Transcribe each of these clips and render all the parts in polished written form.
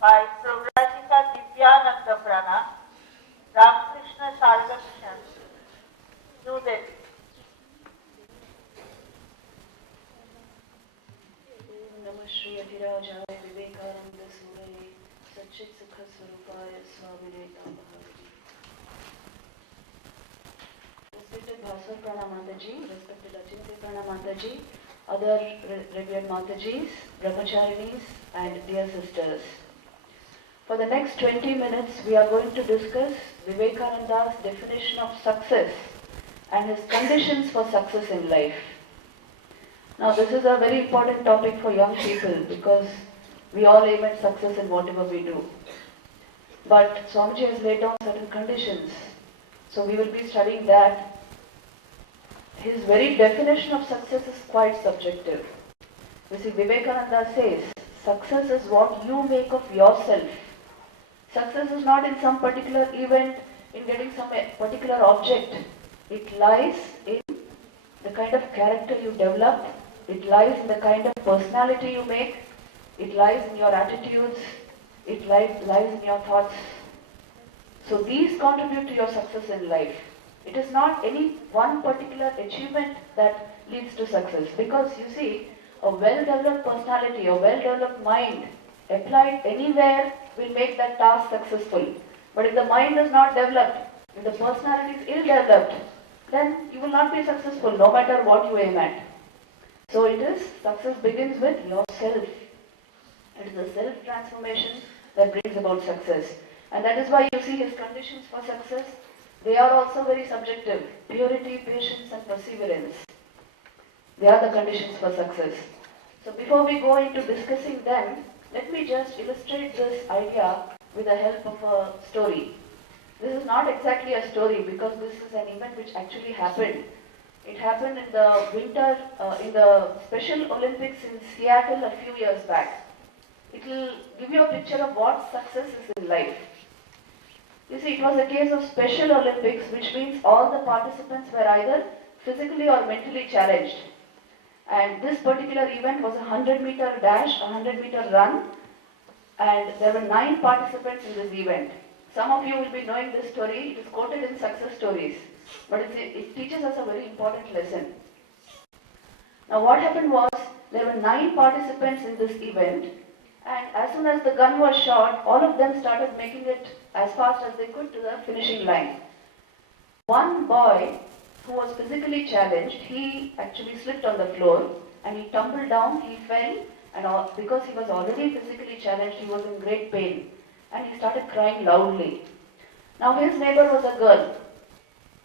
by Pravrajika Divyanandaprana Ramakrishna Sarada Mission, New Delhi. Namaste Adirajaya Vivekananda Suraye Satchit Sukha Swarupaya Swami Vivekananda. Respected Bhavan-2 Mataji, respected Ajinapurna Mataji, other revered Matajis, Brahmacharinis and dear sisters. For the next 20 minutes we are going to discuss Vivekananda's definition of success and his conditions for success in life. Now this is a very important topic for young people because we all aim at success in whatever we do. But Swamiji has laid down certain conditions. So we will be studying that. His very definition of success is quite subjective. You see, Vivekananda says, success is what you make of yourself. Success is not in some particular event, in getting some particular object. It lies in the kind of character you develop. It lies in the kind of personality you make. It lies in your attitudes. It lies in your thoughts. So these contribute to your success in life. It is not any one particular achievement that leads to success. Because you see, a well-developed personality, a well-developed mind applied anywhere will make that task successful. But if the mind is not developed, if the personality is ill-developed, then you will not be successful no matter what you aim at. So it is, success begins with yourself. It is the self-transformation that brings about success. And that is why you see his conditions for success, they are also very subjective. Purity, patience and perseverance. They are the conditions for success. So before we go into discussing them, let me just illustrate this idea with the help of a story. This is not exactly a story because this is an event which actually happened. It happened in the winter, in the Special Olympics in Seattle a few years back. It will give you a picture of what success is in life. You see, it was a case of Special Olympics, which means all the participants were either physically or mentally challenged. And this particular event was a 100-meter dash, a 100-meter run, and there were 9 participants in this event. Some of you will be knowing this story. It is quoted in success stories, but it teaches us a very important lesson. Now what happened was, there were 9 participants in this event, and as soon as the gun was shot, all of them started making it as fast as they could to the finishing line. One boy who was physically challenged, he actually slipped on the floor and he tumbled down, he fell, and because he was already physically challenged, he was in great pain and he started crying loudly. Now his neighbor was a girl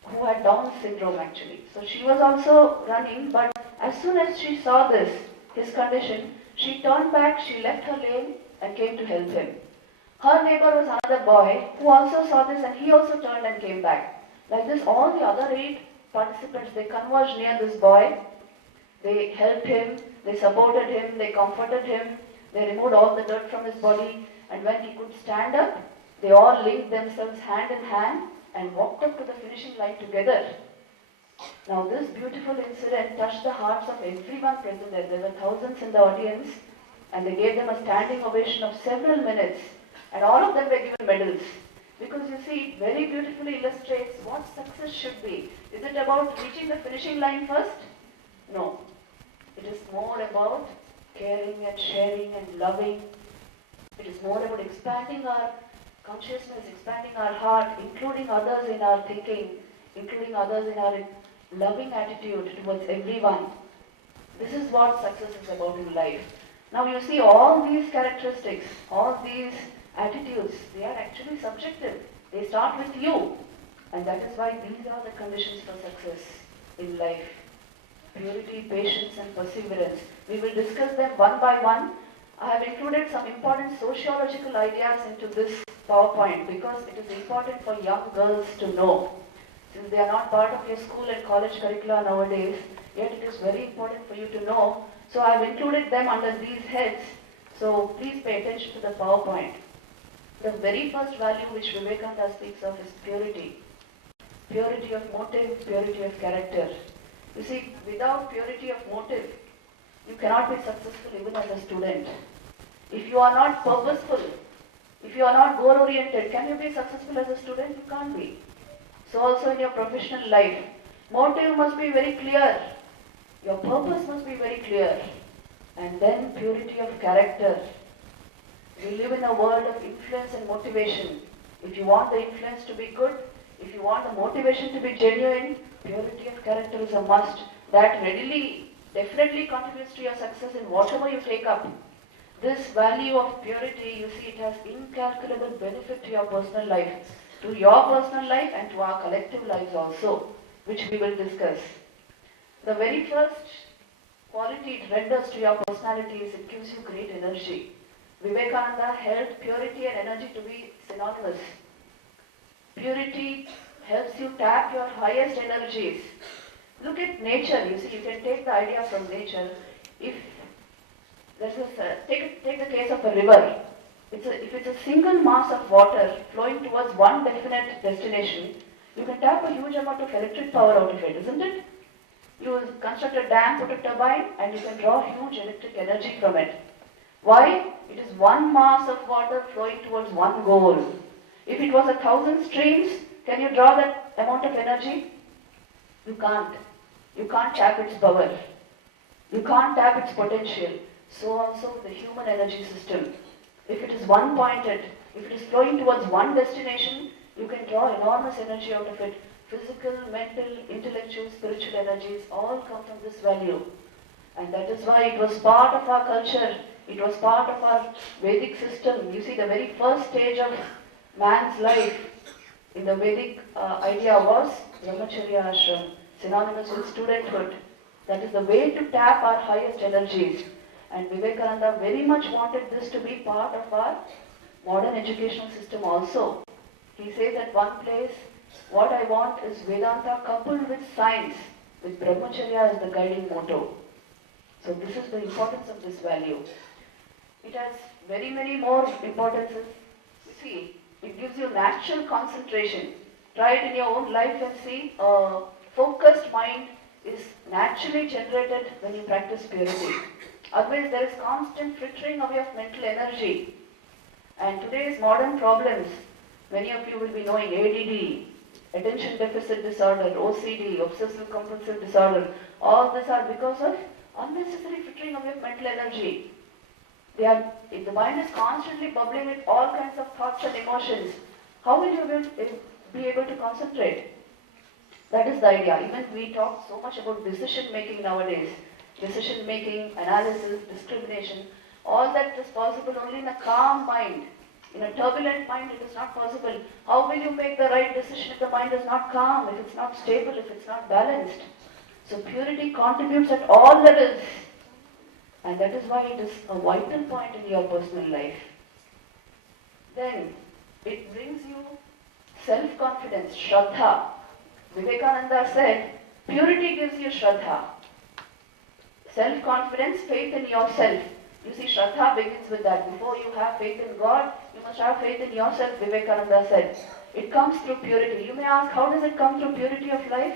who had Down syndrome actually. So she was also running, but as soon as she saw this, his condition, she turned back, she left her lane and came to help him. Her neighbor was another boy who also saw this and he also turned and came back. Like this, all the other 8 participants, they converged near this boy. They helped him, they supported him, they comforted him, they removed all the dirt from his body, and when he could stand up, they all linked themselves hand in hand and walked up to the finishing line together. Now this beautiful incident touched the hearts of everyone present there. There were thousands in the audience and they gave them a standing ovation of several minutes and all of them were given medals. Because you see, it very beautifully illustrates what success should be. Is it about reaching the finishing line first? No. It is more about caring and sharing and loving. It is more about expanding our consciousness, expanding our heart, including others in our thinking, including others in our loving attitude towards everyone. This is what success is about in life. Now you see, all these characteristics, all these attitudes, they are actually subjective. They start with you. And that is why these are the conditions for success in life. Purity, patience and perseverance. We will discuss them one by one. I have included some important sociological ideas into this PowerPoint because it is important for young girls to know. Since they are not part of your school and college curricula nowadays, yet it is very important for you to know. So I have included them under these heads. So please pay attention to the PowerPoint. The very first value which Vivekananda speaks of is purity. Purity of motive, purity of character. You see, without purity of motive, you cannot be successful even as a student. If you are not purposeful, If you are not goal oriented, can you be successful as a student? You can't be. So also in your professional life, motive must be very clear. Your purpose must be very clear. And then purity of character. We live in a world of influence and motivation. If you want the influence to be good, if you want the motivation to be genuine, purity of character is a must. That definitely contributes to your success in whatever you take up. This value of purity, you see, it has incalculable benefit to your personal life, and to our collective lives also, which we will discuss. The very first quality it renders to your personality is it gives you great energy. Vivekananda held purity and energy to be synonymous. Purity helps you tap your highest energies. Look at nature, you see, you can take the idea from nature. If take the case of a river. If it's a single mass of water flowing towards one definite destination, you can tap a huge amount of electric power out of it, isn't it? You construct a dam, put a turbine, and you can draw huge electric energy from it. Why? It is one mass of water flowing towards one goal. If it was 1,000 streams, can you draw that amount of energy? You can't. You can't tap its power. You can't tap its potential. So also the human energy system. If it is one-pointed, if it is flowing towards one destination, you can draw enormous energy out of it. Physical, mental, intellectual, spiritual energies all come from this value. And that is why it was part of our culture. It was part of our Vedic system. You see, the very first stage of man's life in the Vedic idea was Brahmacharya ashram, synonymous with studenthood. That is the way to tap our highest energies. And Vivekananda very much wanted this to be part of our modern educational system also. He says at one place, what I want is Vedanta coupled with science, with Brahmacharya as the guiding motto. So this is the importance of this value. It has very many more importances. You see, it gives you natural concentration. Try it in your own life and see, a focused mind is naturally generated when you practice purity. Otherwise, there is constant frittering away of mental energy. And today's modern problems, many of you will be knowing ADD, attention deficit disorder, OCD, obsessive compulsive disorder. All these are because of unnecessary frittering away of mental energy. The mind is constantly bubbling with all kinds of thoughts and emotions. How will you be able to concentrate? That is the idea. Even we talk so much about decision making nowadays. Decision making, analysis, discrimination, all that is possible only in a calm mind. In a turbulent mind, it is not possible. How will you make the right decision if the mind is not calm, if it's not stable, if it's not balanced? So purity contributes at all levels. And that is why it is a vital point in your personal life. Then, it brings you self-confidence, Shraddha. Vivekananda said, purity gives you Shraddha. Self-confidence, faith in yourself. You see, Shraddha begins with that. Before you have faith in God, you must have faith in yourself, Vivekananda said. It comes through purity. You may ask, how does it come through purity of life?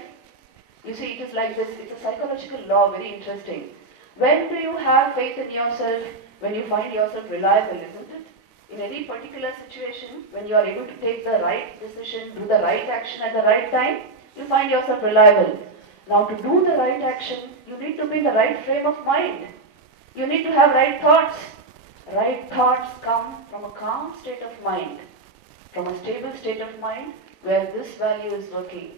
You see, it is like this. It's a psychological law, very interesting. When do you have faith in yourself? When you find yourself reliable, isn't it? In any particular situation, when you are able to take the right decision, do the right action at the right time, you find yourself reliable. Now, to do the right action, you need to be in the right frame of mind. You need to have right thoughts. Right thoughts come from a calm state of mind, from a stable state of mind where this value is working.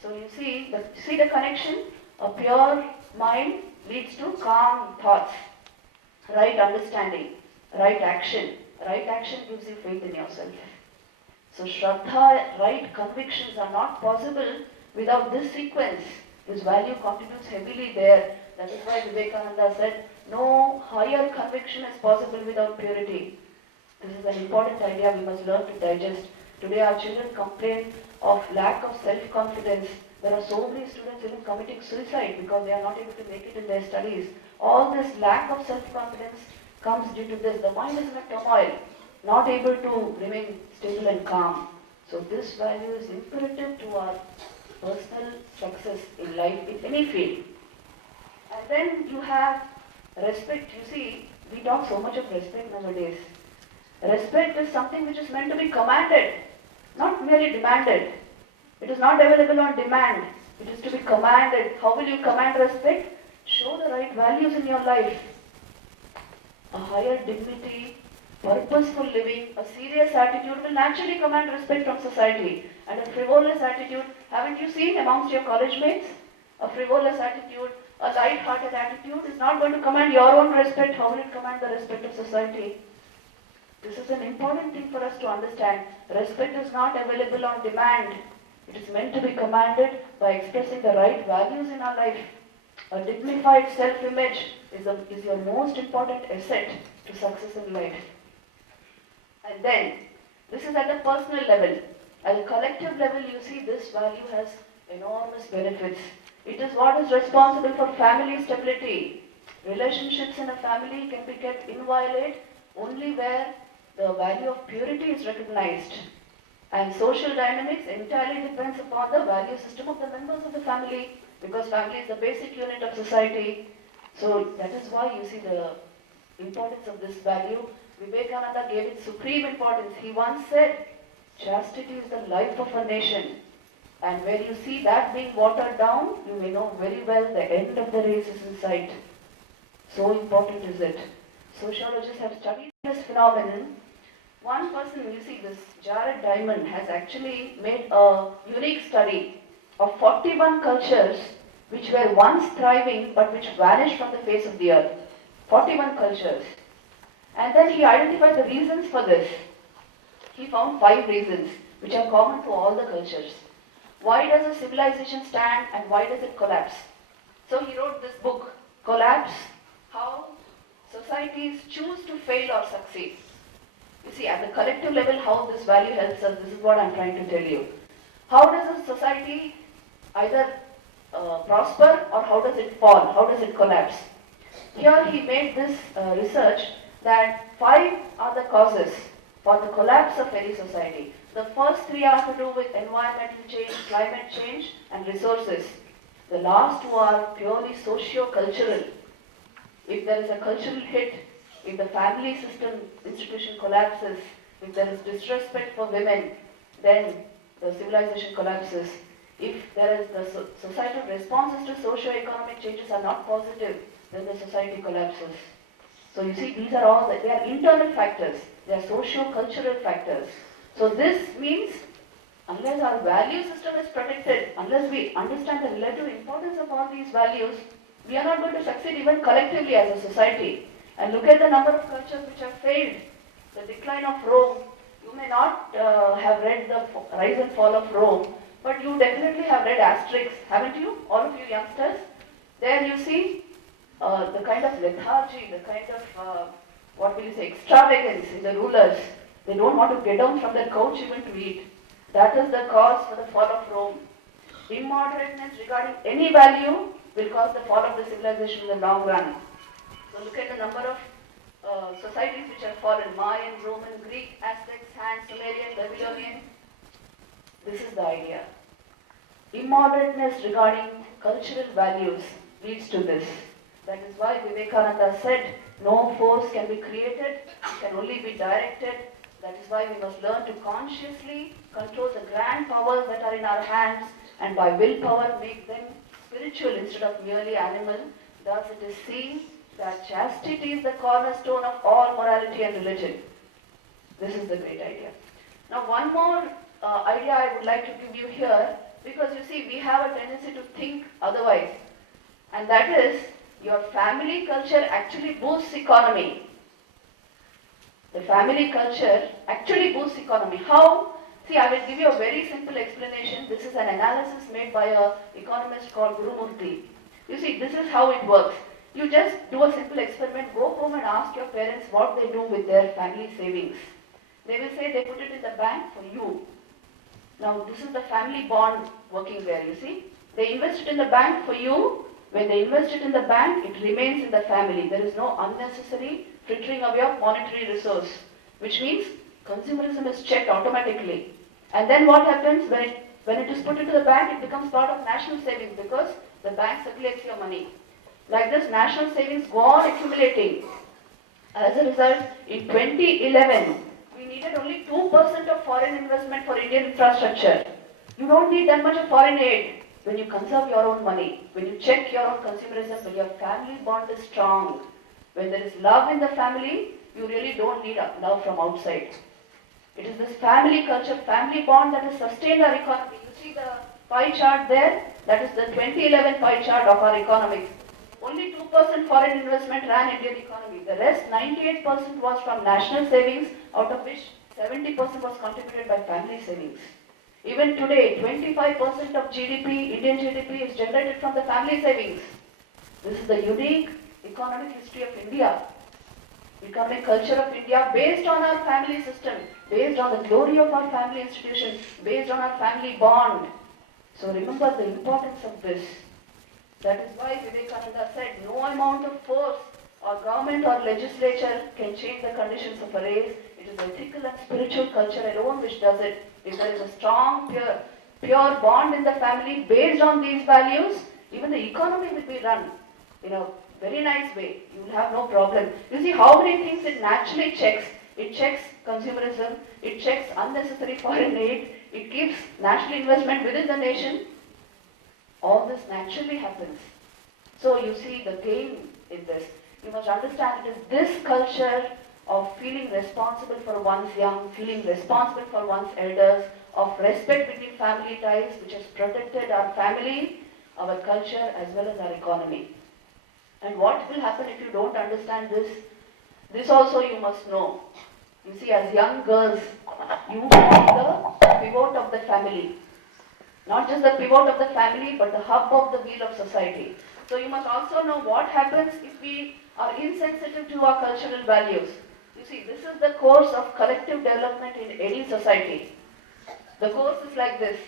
So you see the connection? A pure mind leads to calm thoughts, right understanding, right action. Right action gives you faith in yourself. So Shraddha, right convictions are not possible without this sequence. This value contributes heavily there. That is why Vivekananda said, no higher conviction is possible without purity. This is an important idea we must learn to digest. Today our children complain of lack of self-confidence. There are so many students even committing suicide because they are not able to make it in their studies. All this lack of self-confidence comes due to this. The mind is in a turmoil, not able to remain stable and calm. So this value is imperative to our personal success in life, in any field. And then you have respect. You see, we talk so much of respect nowadays. Respect is something which is meant to be commanded, not merely demanded. It is not available on demand. It is to be commanded. How will you command respect? Show the right values in your life. A higher dignity, purposeful living, a serious attitude will naturally command respect from society. And a frivolous attitude, haven't you seen amongst your college mates? A frivolous attitude, a light-hearted attitude is not going to command your own respect. How will it command the respect of society? This is an important thing for us to understand. Respect is not available on demand. It is meant to be commanded by expressing the right values in our life. A dignified self-image is your most important asset to success in life. And then, this is at the personal level. At the collective level, you see this value has enormous benefits. It is what is responsible for family stability. Relationships in a family can be kept inviolate only where the value of purity is recognized. And social dynamics entirely depends upon the value system of the members of the family, because family is the basic unit of society. So that is why you see the importance of this value. Vivekananda gave it supreme importance. He once said, chastity is the life of a nation. And where you see that being watered down, you may know very well the end of the race is in sight. So important is it. Sociologists have studied this phenomenon. One person, you see this, Jared Diamond, has actually made a unique study of 41 cultures which were once thriving but which vanished from the face of the earth. 41 cultures. And then he identified the reasons for this. He found 5 reasons which are common to all the cultures. Why does a civilization stand and why does it collapse? So he wrote this book, Collapse, How Societies Choose to Fail or Succeed. You see, at the collective level, how this value helps us, this is what I'm trying to tell you. How does a society either prosper or how does it fall? How does it collapse? Here he made this research that 5 are the causes for the collapse of any society. The first 3 are to do with environmental change, climate change and resources. The last 2 are purely socio-cultural. If there is a cultural hit, if the family system institution collapses, if there is disrespect for women, then the civilization collapses. If there is the societal responses to socio-economic changes are not positive, then the society collapses. So you see, these are all, they are internal factors, they are socio-cultural factors. So this means, unless our value system is protected, unless we understand the relative importance of all these values, we are not going to succeed even collectively as a society. And look at the number of cultures which have failed. The decline of Rome. You may not have read the Rise and Fall of Rome, but you definitely have read Asterix, haven't you? All of you youngsters. There you see the kind of lethargy, the kind of, what will you say, extravagance in the rulers. They don't want to get down from their couch even to eat. That is the cause for the fall of Rome. Immoderateness regarding any value will cause the fall of the civilization in the long run. So look at the number of societies which have fallen: Mayan, Roman, Greek, Aztecs, Han, Sumerian, Babylonian. This is the idea. Immoderateness regarding cultural values leads to this. That is why Vivekananda said, no force can be created, it can only be directed. That is why we must learn to consciously control the grand powers that are in our hands and by willpower make them spiritual instead of merely animal. Thus it is seen that chastity is the cornerstone of all morality and religion. This is the great idea. Now one more idea I would like to give you here, because you see we have a tendency to think otherwise, and that is your family culture actually boosts economy. The family culture actually boosts economy. How? See, I will give you a very simple explanation. This is an analysis made by an economist called Guru Murthy. You see, this is how it works. You just do a simple experiment, go home and ask your parents what they do with their family savings. They will say they put it in the bank for you. Now this is the family bond working there, you see. They invest it in the bank for you. When they invest it in the bank, it remains in the family. There is no unnecessary frittering of your monetary resource, which means consumerism is checked automatically. And then what happens when it is put into the bank, it becomes part of national savings because the bank circulates your money. Like this, national savings go on accumulating. As a result, in 2011, we needed only 2% of foreign investment for Indian infrastructure. You don't need that much of foreign aid when you conserve your own money, when you check your own consumerism, when your family bond is strong, when there is love in the family, you really don't need love from outside. It is this family culture, family bond that has sustained our economy. You see the pie chart there? That is the 2011 pie chart of our economy. Only 2% foreign investment ran Indian economy. The rest, 98% was from national savings, out of which 70% was contributed by family savings. Even today, 25% of GDP, Indian GDP, is generated from the family savings. This is the unique economic history of India, economic culture of India, based on our family system, based on the glory of our family institutions, based on our family bond. So remember the importance of this. That is why Vivekananda said, no amount of force or government or legislature can change the conditions of a race. It is ethical and spiritual culture alone which does it. If there is a strong, pure bond in the family based on these values, even the economy will be run in a very nice way. You will have no problem. You see how many things it naturally checks. It checks consumerism, it checks unnecessary foreign aid, it keeps national investment within the nation. All this naturally happens. So you see the gain in this. You must understand it is this culture of feeling responsible for one's young, feeling responsible for one's elders, of respect between family ties, which has protected our family, our culture, as well as our economy. And what will happen if you don't understand this? This also you must know. You see, as young girls, you are the pivot of the family. Not just the pivot of the family, but the hub of the wheel of society. So you must also know what happens if we are insensitive to our cultural values. You see, this is the course of collective development in any society. The course is like this.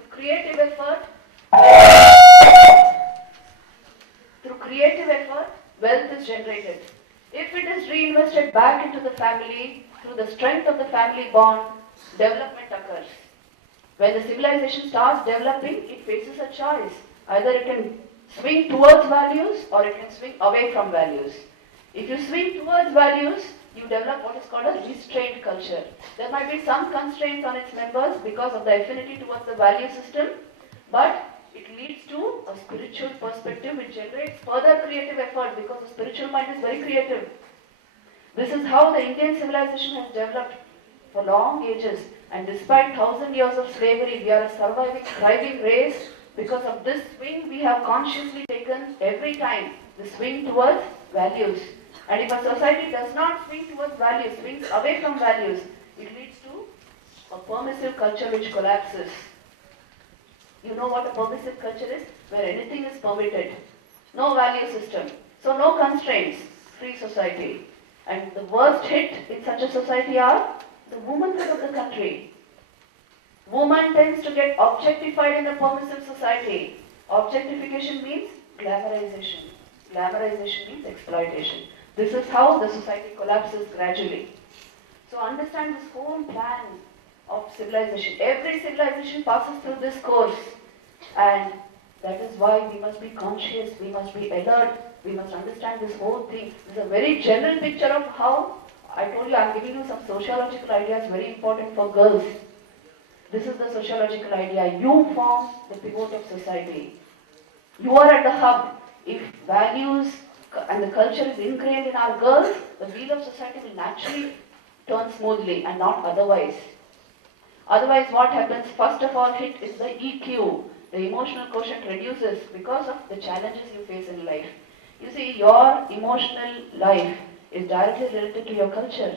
Through creative effort, wealth is generated. If it is reinvested back into the family, through the strength of the family bond, development occurs. When the civilization starts developing, it faces a choice. Either it can swing towards values or it can swing away from values. If you swing towards values, you develop what is called a restrained culture. There might be some constraints on its members because of the affinity towards the value system, but it leads to a spiritual perspective which generates further creative effort because the spiritual mind is very creative. This is how the Indian civilization has developed for long ages. And despite 1,000 years of slavery, we are a surviving, thriving race. Because of this swing we have consciously taken every time, the swing towards values. And if a society does not swing towards values, swings away from values, it leads to a permissive culture which collapses. You know what a permissive culture is? Where anything is permitted. No value system. So no constraints. Free society. And the worst hit in such a society are the womanhood of the country. Woman tends to get objectified in a permissive society. Objectification means glamorization. Glamorization means exploitation. This is how the society collapses gradually. So understand this whole plan of civilization. Every civilization passes through this course. And that is why we must be conscious, we must be alert, we must understand this whole thing. This is a very general picture of how, I told you, I am giving you some sociological ideas very important for girls. This is the sociological idea. You form the pivot of society. You are at the hub. If values and the culture is ingrained in our girls, the wheel of society will naturally turn smoothly and not otherwise. Otherwise, what happens? First of all, hit is the EQ. The emotional quotient reduces because of the challenges you face in life. You see, your emotional life is directly related to your culture.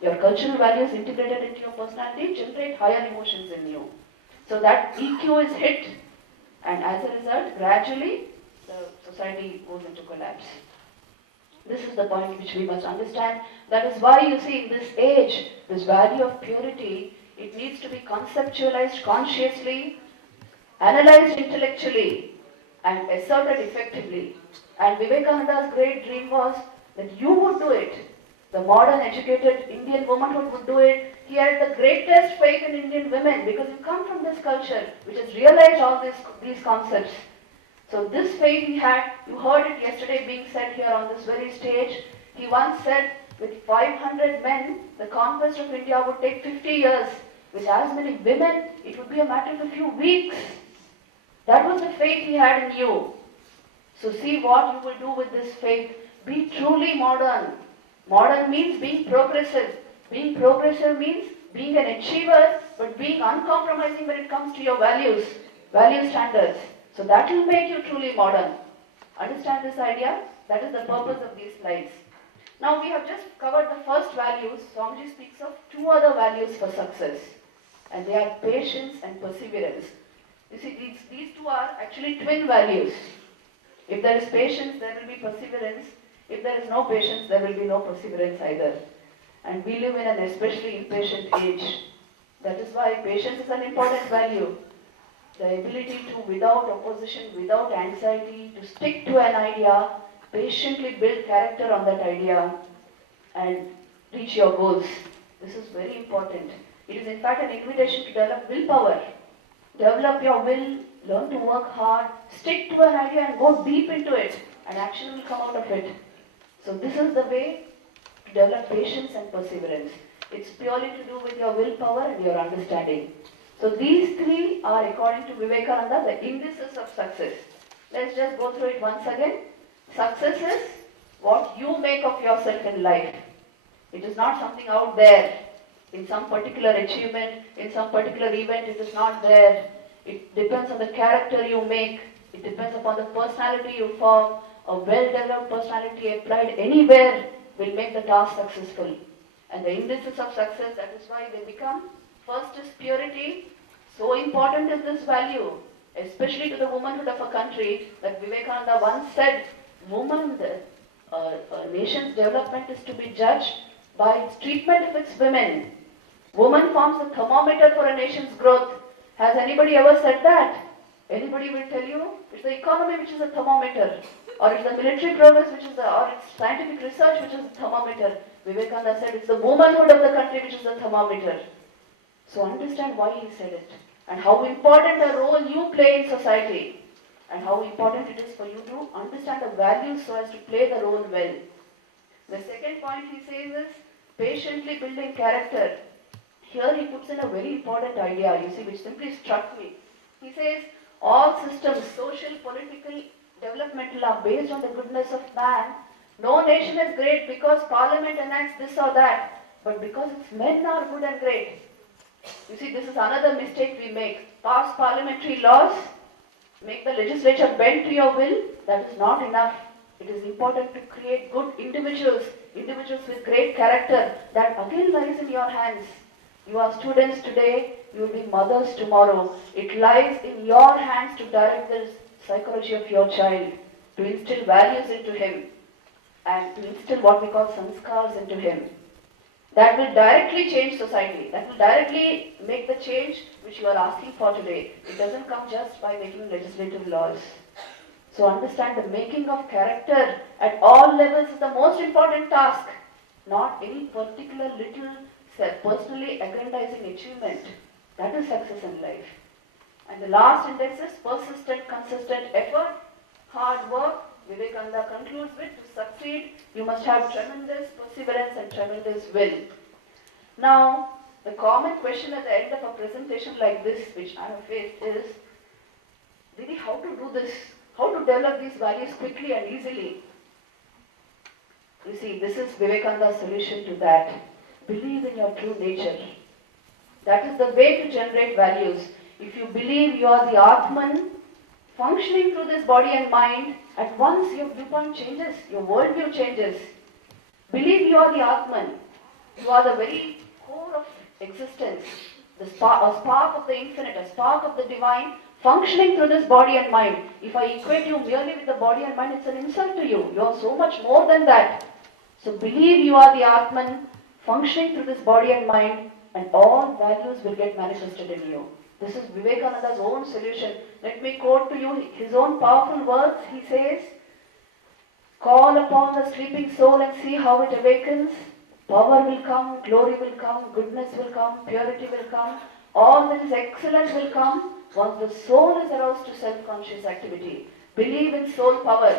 Your cultural values integrated into your personality generate higher emotions in you. So that EQ is hit, and as a result, gradually, the society goes into collapse. This is the point which we must understand. That is why you see in this age, this value of purity, it needs to be conceptualized consciously, analyzed intellectually, and asserted effectively. And Vivekananda's great dream was that you would do it. The modern educated Indian womanhood would do it. He had the greatest faith in Indian women because you come from this culture which has realized all these concepts. So this faith he had, you heard it yesterday being said here on this very stage. He once said, With 500 men, the conquest of India would take 50 years. With as many women, it would be a matter of a few weeks. That was the faith he had in you. So see what you will do with this faith. Be truly modern. Modern means being progressive. Being progressive means being an achiever, but being uncompromising when it comes to your values, value standards. So that will make you truly modern. Understand this idea? That is the purpose of these slides. Now we have just covered the first values. Swamiji speaks of two other values for success. And they are patience and perseverance. You see, these two are actually twin values. If there is patience, there will be perseverance. If there is no patience, there will be no perseverance either. And we live in an especially impatient age. That is why patience is an important value. The ability to, without opposition, without anxiety, to stick to an idea, patiently build character on that idea and reach your goals. This is very important. It is in fact an invitation to develop willpower. Develop your will, learn to work hard, stick to an idea and go deep into it, and action will come out of it. So this is the way to develop patience and perseverance. It's purely to do with your willpower and your understanding. So these three are, according to Vivekananda, the indices of success. Let's just go through it once again. Success is what you make of yourself in life. It is not something out there. In some particular achievement, in some particular event, it is not there. It depends on the character you make. It depends upon the personality you form. A well-developed personality applied anywhere will make the task successful. And the indices of success, that is why they become, first is purity. So important is this value, especially to the womanhood of a country, that Vivekananda once said, a nation's development is to be judged by its treatment of its women. Woman forms the thermometer for a nation's growth. Has anybody ever said that? Anybody will tell you it's the economy which is a thermometer, or it's the military progress which is or it's scientific research which is the thermometer. Vivekananda said it's the womanhood of the country which is the thermometer. So understand why he said it, and how important a role you play in society, and how important it is for you to understand the values so as to play the role well. The second point he says is patiently building character. Here he puts in a very important idea, you see, which simply struck me. He says, all systems, social, political, developmental, are based on the goodness of man. No nation is great because parliament enacts this or that, but because its men are good and great. You see, this is another mistake we make. Pass parliamentary laws, make the legislature bend to your will, that is not enough. It is important to create good individuals, individuals with great character. That again lies in your hands. You are students today, you will be mothers tomorrow. It lies in your hands to direct the psychology of your child, to instill values into him, and to instill what we call sanskars into him. That will directly change society. That will directly make the change which you are asking for today. It doesn't come just by making legislative laws. So understand, the making of character at all levels is the most important task, not any particular little personally aggrandizing achievement. That is success in life. And the last index is persistent, consistent effort, hard work. Vivekananda concludes with, to succeed, you must have tremendous perseverance and tremendous will. Now, the common question at the end of a presentation like this, which I have faced, is, Didi, how to do this? How to develop these values quickly and easily? You see, this is Vivekananda's solution to that. Believe in your true nature. That is the way to generate values. If you believe you are the Atman, functioning through this body and mind, at once your viewpoint changes, your worldview changes. Believe you are the Atman. You are the very core of existence, a spark of the infinite, a spark of the divine, functioning through this body and mind. If I equate you merely with the body and mind, it's an insult to you. You are so much more than that. So believe you are the Atman, functioning through this body and mind, and all values will get manifested in you. This is Vivekananda's own solution. Let me quote to you his own powerful words. He says, call upon the sleeping soul and see how it awakens. Power will come, glory will come, goodness will come, purity will come. All that is excellent will come once the soul is aroused to self-conscious activity. Believe in soul power.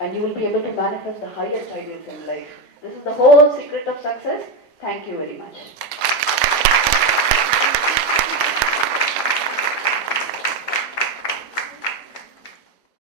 and you will be able to manifest the highest ideals in life. This is the whole secret of success. Thank you very much.